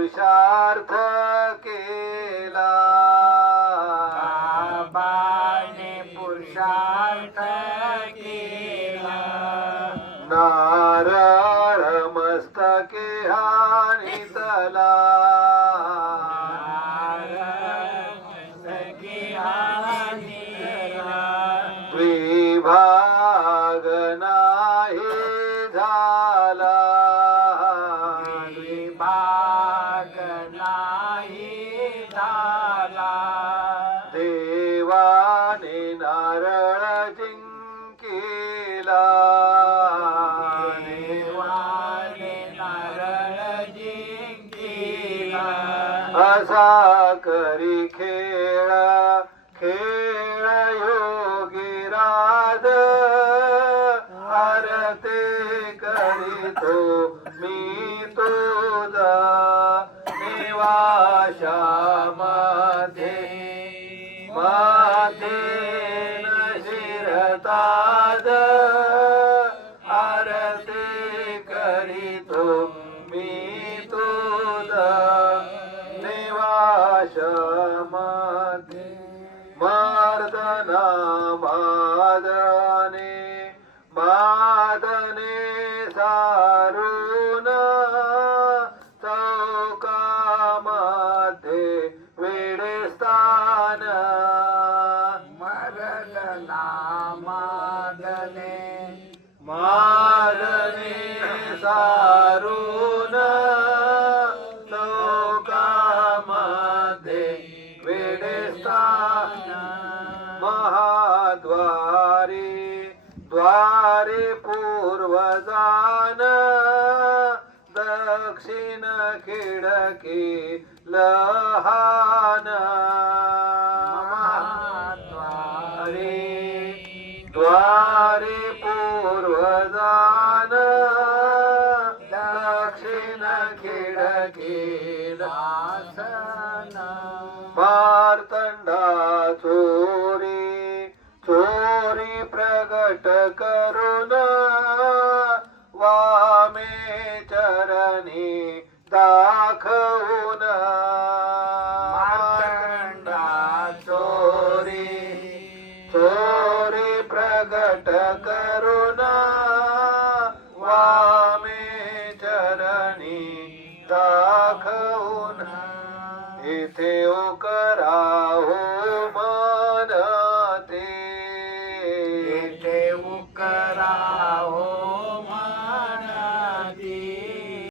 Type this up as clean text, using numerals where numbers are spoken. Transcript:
पुरुषार्थ केला बाबाने पुरुषार्थ केला नारळ मस्तके हानितला द्विभाग नाही झाला विभाग नाही झाला देवाने नारळ जिंकिला देवाने नारळ जिंकिला असा करी खेळ खेळ योगीराज आरते करीतो मी तुझा निवाशामध्ये मातेन शिरताज आरते करीतो मी तुझा निवाशामध्ये मर्दना मादने सारून चौकामध्ये वेडे स्थान मरदना मादने सारून चौकामध्ये वेडे स्थान द्वारे पूर्वजान दक्षिण खिडकी लहान द्वारे पूर्वजान दक्षिण खिडकी आसन मार्तंडा चोरी प्रगट करून वामे चरणी दाखवून मार्तंडा चोरी प्रगट करून वामे चरणी दाखवून इथे